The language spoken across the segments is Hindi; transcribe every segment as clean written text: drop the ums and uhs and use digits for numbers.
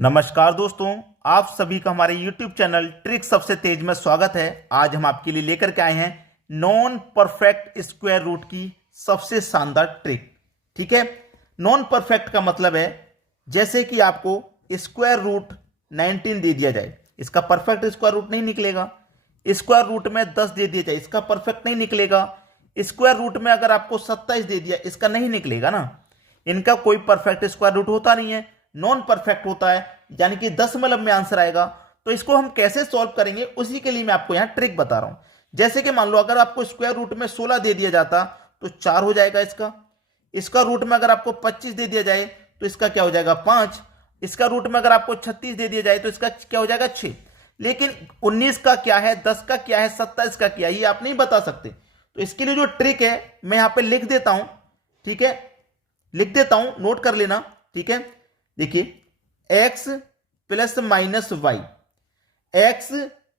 नमस्कार दोस्तों, आप सभी का हमारे YouTube चैनल ट्रिक सबसे तेज में स्वागत है। आज हम आपके लिए लेकर के आए हैं नॉन परफेक्ट स्क्वायर रूट की सबसे शानदार ट्रिक। ठीक है, नॉन परफेक्ट का मतलब है जैसे कि आपको स्क्वायर रूट 19 दे दिया जाए, इसका परफेक्ट स्क्वायर रूट नहीं निकलेगा। स्क्वायर रूट में 10 दे दिया जाए, इसका परफेक्ट नहीं निकलेगा। स्क्वायर रूट में अगर आपको 27 दे दिया, इसका नहीं निकलेगा ना। इनका कोई परफेक्ट स्क्वायर रूट होता नहीं है, नॉन परफेक्ट होता है, यानी कि दशमलव में आंसर आएगा। तो इसको हम कैसे सॉल्व करेंगे उसी के लिए मैं आपको यहां ट्रिक बता रहा हूं। जैसे कि मान लो अगर आपको स्क्वायर रूट में 16 दे दिया जाता तो 4 हो जाएगा इसका रूट में अगर आपको 25 दे दिया जाए तो इसका क्या हो जाएगा 5। इसका रूट में अगर आपको 36 दे दिया जाए तो इसका क्या हो जाएगा 6। लेकिन 19 का क्या है, 10 का क्या है, 27 का क्या है, ये आप नहीं बता सकते। तो इसके लिए जो ट्रिक है मैं यहां पे लिख देता हूं। ठीक है, लिख देता हूं, नोट कर लेना। ठीक है, देखिए x plus minus Y, X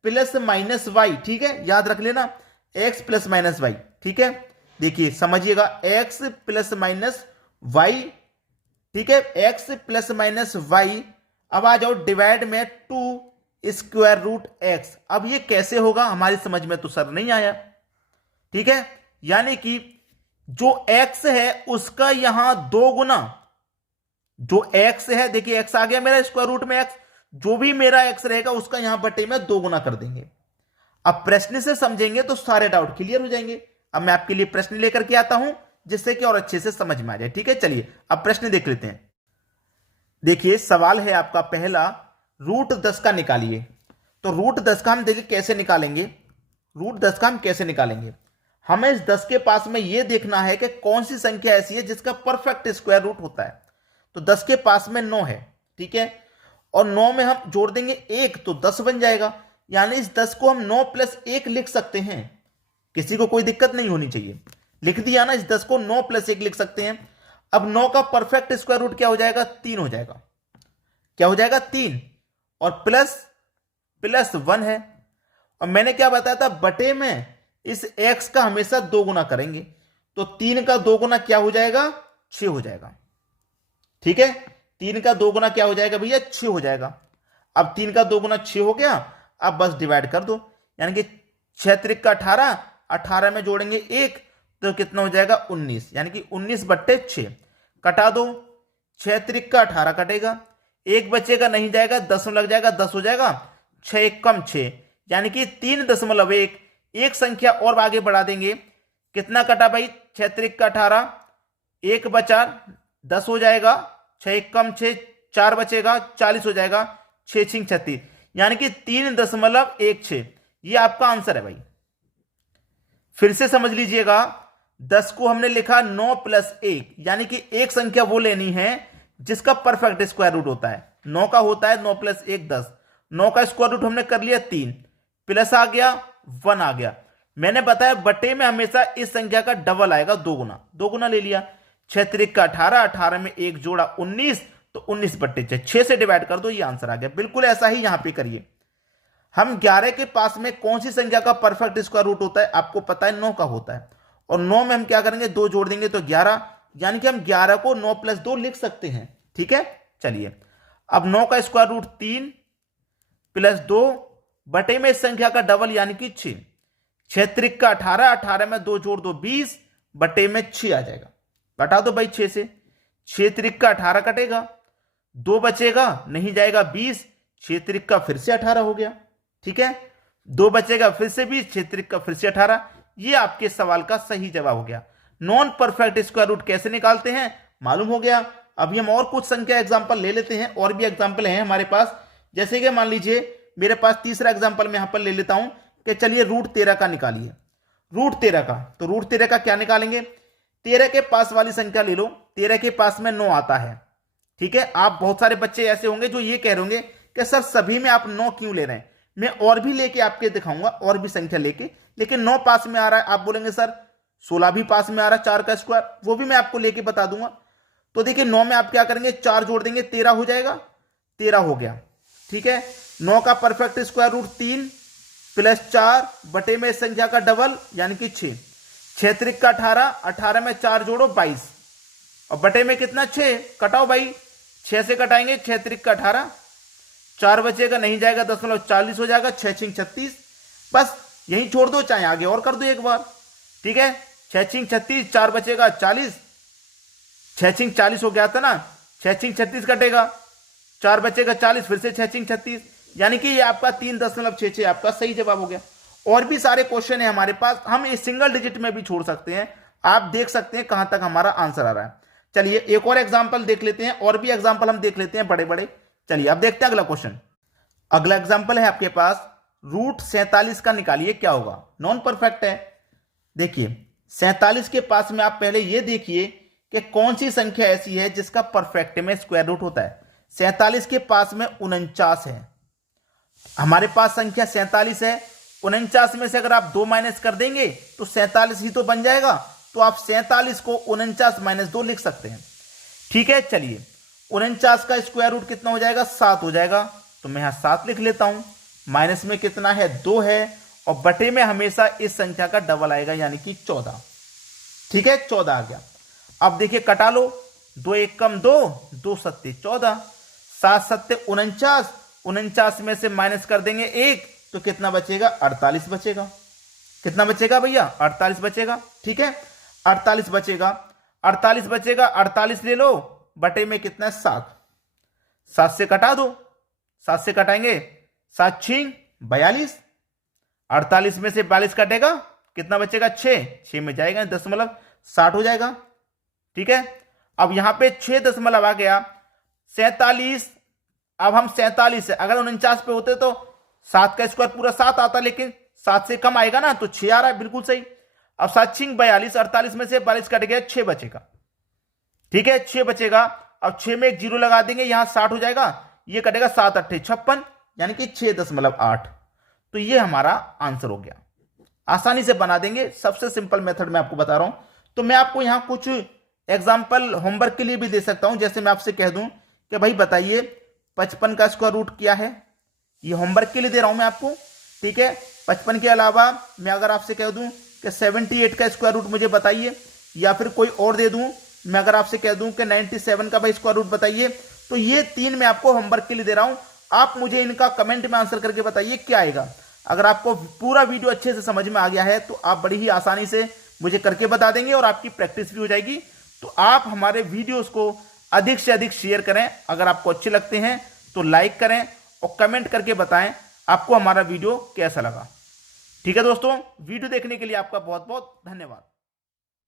plus minus Y. ठीक है, याद रख लेना x प्लस माइनस वाई। ठीक है, देखिए समझिएगा x प्लस माइनस वाई। ठीक है, x प्लस माइनस वाई। अब आ जाओ डिवाइड में 2 स्क्वायर रूट x। अब ये कैसे होगा हमारी समझ में तो सर नहीं आया। ठीक है, यानी कि जो x है उसका यहां 2 गुना, जो x है, देखिए x आ गया मेरा स्क्वायर रूट में x, जो भी मेरा x रहेगा उसका यहां बटे में 2 गुना कर देंगे। अब प्रश्न से समझेंगे तो सारे डाउट क्लियर हो जाएंगे। अब मैं आपके लिए प्रश्न लेकर के आता हूं जिससे कि और अच्छे से समझ में आ जाए। ठीक है, चलिए अब प्रश्न देख लेते हैं। देखिए सवाल है आपका पहला, रूट 10 का निकालिए। तो रूट 10 का हम देखिए कैसे निकालेंगे। रूट 10 का हम कैसे निकालेंगे, हमें इस 10 के पास में यह देखना है कि कौन सी संख्या ऐसी है जिसका परफेक्ट स्क्वायर रूट होता है। तो 10 के पास में 9 है। ठीक है, और 9 में हम जोड़ देंगे 1 तो 10 बन जाएगा। यानी इस 10 को हम 9 प्लस 1 लिख सकते हैं, किसी को कोई दिक्कत नहीं होनी चाहिए। लिख दिया ना, इस 10 को 9 प्लस 1 लिख सकते हैं। अब 9 का परफेक्ट स्क्वायर रूट क्या हो जाएगा 3 हो जाएगा। क्या हो जाएगा 3, और प्लस प्लस 1 है। और मैंने क्या बताया था, बटे में इस x का हमेशा 2 गुना करेंगे। तो 3 का 2 गुना क्या हो जाएगा 6 हो जाएगा। ठीक है, 3 का 2 गुना क्या हो जाएगा भैया 6 हो जाएगा। अब 3 का 2 गुना 6 हो गया। अब बस डिवाइड कर दो, यानी कि 6 त्रिक का 18, 18 में जोड़ेंगे 1 तो कितना हो जाएगा 19, यानी कि 19 बट्टे 6। कटा दो, 6 त्रिक का 18 कटेगा, 1 बचेगा नहीं जाएगा, 10 लग जाएगा, 10 हो जाएगा, 6 1 कम 6, यानी कि 3.1। एक संख्या और आगे बढ़ा देंगे, कितना कटा भाई 6 त्रिक का 18, 1 बचा 10 हो जाएगा, 6 1 कम 6, 4 बचेगा 40 हो जाएगा, 6 6 36, यानी कि 3.16। ये आपका आंसर है भाई। फिर से समझ लीजिएगा, 10 को हमने लिखा 9 प्लस 1, यानी कि एक संख्या वो लेनी है जिसका परफेक्ट स्क्वायर रूट होता है। 9 का होता है 9 प्लस 1 10। 9 का स्क्वायर रूट हमने कर लिया 3, प्लस आ गया 1 आ गया। मैंने बताया बटे में हमेशा इस संख्या का डबल आएगा, 2 गुना। 2 गुना ले लिया, 6 त्रिक का 18, 18 में 1 जोड़ा 19 तो 19 बट्टे 6, 6 से डिवाइड कर दो, ये आंसर आ गया। बिल्कुल ऐसा ही यहां पे करिए। हम 11 के पास में कौन सी संख्या का परफेक्ट स्क्वायर रूट होता है, आपको पता है 9 का होता है। और 9 में हम क्या करेंगे 2 जोड़ देंगे तो 11, यानी कि हम 11 को 9 प्लस 2 लिख सकते हैं। ठीक है, चलिए अब 9 का स्क्वायर रूट 3 प्लस 2 बटे में इस संख्या का डबल यानी कि 6। 6 त्रिक का 18, 18 में 2 जोड़ दो 20 बटे में 6 आ जाएगा। कटा दो भाई 6 से, 6 त्रिक का 18 कटेगा, 2 बचेगा नहीं जाएगा 20, 6 त्रिक का फिर से 18 हो गया। ठीक है, 2 बचेगा फिर से 20, 6 त्रिक का फिर से 18। ये आपके सवाल का सही जवाब हो गया। नॉन परफेक्ट स्क्वायर रूट कैसे निकालते हैं मालूम हो गया। अभी हम और कुछ संख्या एग्जाम्पल ले लेते हैं, और भी एग्जाम्पल हैं हमारे पास। जैसे कि मान लीजिए मेरे पास तीसरा एग्जाम्पल मैं यहां पर ले लेता हूं कि चलिए रूट 13 का निकालिए। रूट 13 का, तो रूट 13 का क्या निकालेंगे, 13 के पास वाली संख्या ले लो। 13 के पास में 9 आता है। ठीक है, आप बहुत सारे बच्चे ऐसे होंगे जो ये कह रहे होंगे कि सर सभी में आप 9 क्यों ले रहे हैं, मैं और भी लेके आपके दिखाऊंगा, और भी संख्या लेके, लेकिन 9 पास में आ रहा है। आप बोलेंगे सर 16 भी पास में आ रहा है, 4 का स्क्वायर, वो भी मैं आपको लेके बता दूंगा। तो देखिए 9 में आप क्या करेंगे 4 जोड़ देंगे 13 हो जाएगा, 13 हो गया। ठीक है, 9 का परफेक्ट स्क्वायर रूट 3 प्लस 4 बटे में संख्या का डबल यानी कि 6। 6 त्रिक का 18, 18 में 4 जोड़ो 22, और बटे में कितना 6, कटाओ भाई, 6 से कटाएंगे 6 त्रिक का 18, 4 बचेगा, नहीं जाएगा, 10,40 हो जाएगा, 6 6 36। बस यही छोड़ दो, चाहे आगे और कर दो एक बार। ठीक है, 6 6 36, 4 बचेगा 40, 6 6 40 हो गया था ना, 6 6 36 कटेगा, 4 बचेगा 40, फिर से 6 6 36, यानी कि ये आपका 3.66 आपका सही जवाब हो गया। और भी सारे क्वेश्चन है हमारे पास, हम इस सिंगल डिजिट में भी छोड़ सकते हैं। आप देख सकते हैं कहां तक हमारा आंसर आ रहा है। चलिए एक और एग्जांपल देख लेते हैं, और भी एग्जांपल हम देख लेते हैं बड़े बड़े। चलिए अब देखते हैं अगला क्वेश्चन। अगला एग्जांपल है आपके पास, रूट 47 का निकालिए क्या होगा। नॉन परफेक्ट है। देखिए 47 के पास में आप पहले ये देखिए कि कौन सी संख्या ऐसी है जिसका परफेक्ट में स्क्वायर रूट होता है। 47 के पास में 49 है, हमारे पास संख्या 47 है। 49 में से अगर आप 2 माइनस कर देंगे तो 47 ही तो बन जाएगा, तो आप 47 को 49 - 2 लिख सकते हैं। ठीक है, चलिए 49 का स्क्वायर रूट कितना हो जाएगा, 7 हो जाएगा, तो मैं यहां 7 लिख लेता हूं। माइनस में कितना है, 2 है, और बटे में हमेशा इस संख्या का डबल आएगा, यानी कि 14। ठीक है, 14 आ गया। अब देखिए कटा लो, 2 1 कम 2, 2 सत्ते 14, 7 सत्ते 49, 49 में से माइनस कर देंगे 1, तो कितना बचेगा, 48 बचेगा। कितना बचेगा भैया, 48 बचेगा। ठीक है, 48 बचेगा, 48 बचेगा, 48 ले लो, बटे में कितना है, 7, 7 से कटा दो, 7 से कटाएंगे, 7 6 42, 48 में से 42 कटेगा, कितना बचेगा, 6, 6 में जाएगा 60 हो जाएगा। ठीक है, अब यहां पे 6 दशमलव आ गया, 47। अब हम 47 है, अगर 49 पे होते तो 7 का स्क्वायर पूरा 7 आता, लेकिन 7 से कम आएगा ना, तो 6 आ रहा है, बिल्कुल सही। अब 7 6 42, 48 में से 42 कट गया, 6 बचेगा। ठीक है, 6 बचेगा। अब 6 में एक 0 लगा देंगे, यहां 60 हो जाएगा, ये कटेगा 7 8 56, यानी कि 6.8। तो ये हमारा आंसर हो गया। आसानी से बना देंगे, सबसे सिंपल मेथड मैं आपको बता रहा हूं। तो मैं आपको यहां कुछ एग्जाम्पल होमवर्क के लिए भी दे सकता हूं। जैसे मैं आपसे कह दूं कि भाई बताइए 55 का स्क्वायर रूट क्या है, ये होमवर्क के लिए दे रहा हूं मैं आपको। ठीक है, 55 के अलावा मैं अगर आपसे कह दूं कि 78 का स्क्वायर रूट मुझे बताइए, या फिर कोई और दे दूं, मैं अगर आपसे कह दूं कि 97 का भाई स्क्वायर रूट बताइए, तो ये 3 मैं आपको होमवर्क के लिए दे रहा हूं। आप मुझे इनका कमेंट में आंसर करके बताइए क्या आएगा। अगर आपको पूरा वीडियो अच्छे से समझ में आ गया है तो आप बड़ी ही आसानी से मुझे करके बता देंगे और आपकी प्रैक्टिस भी हो जाएगी। तो आप हमारे वीडियोस को अधिक से अधिक शेयर करें, अगर आपको अच्छे लगते हैं तो लाइक करें, और कमेंट करके बताएं आपको हमारा वीडियो कैसा लगा। ठीक है दोस्तों, वीडियो देखने के लिए आपका बहुत बहुत धन्यवाद।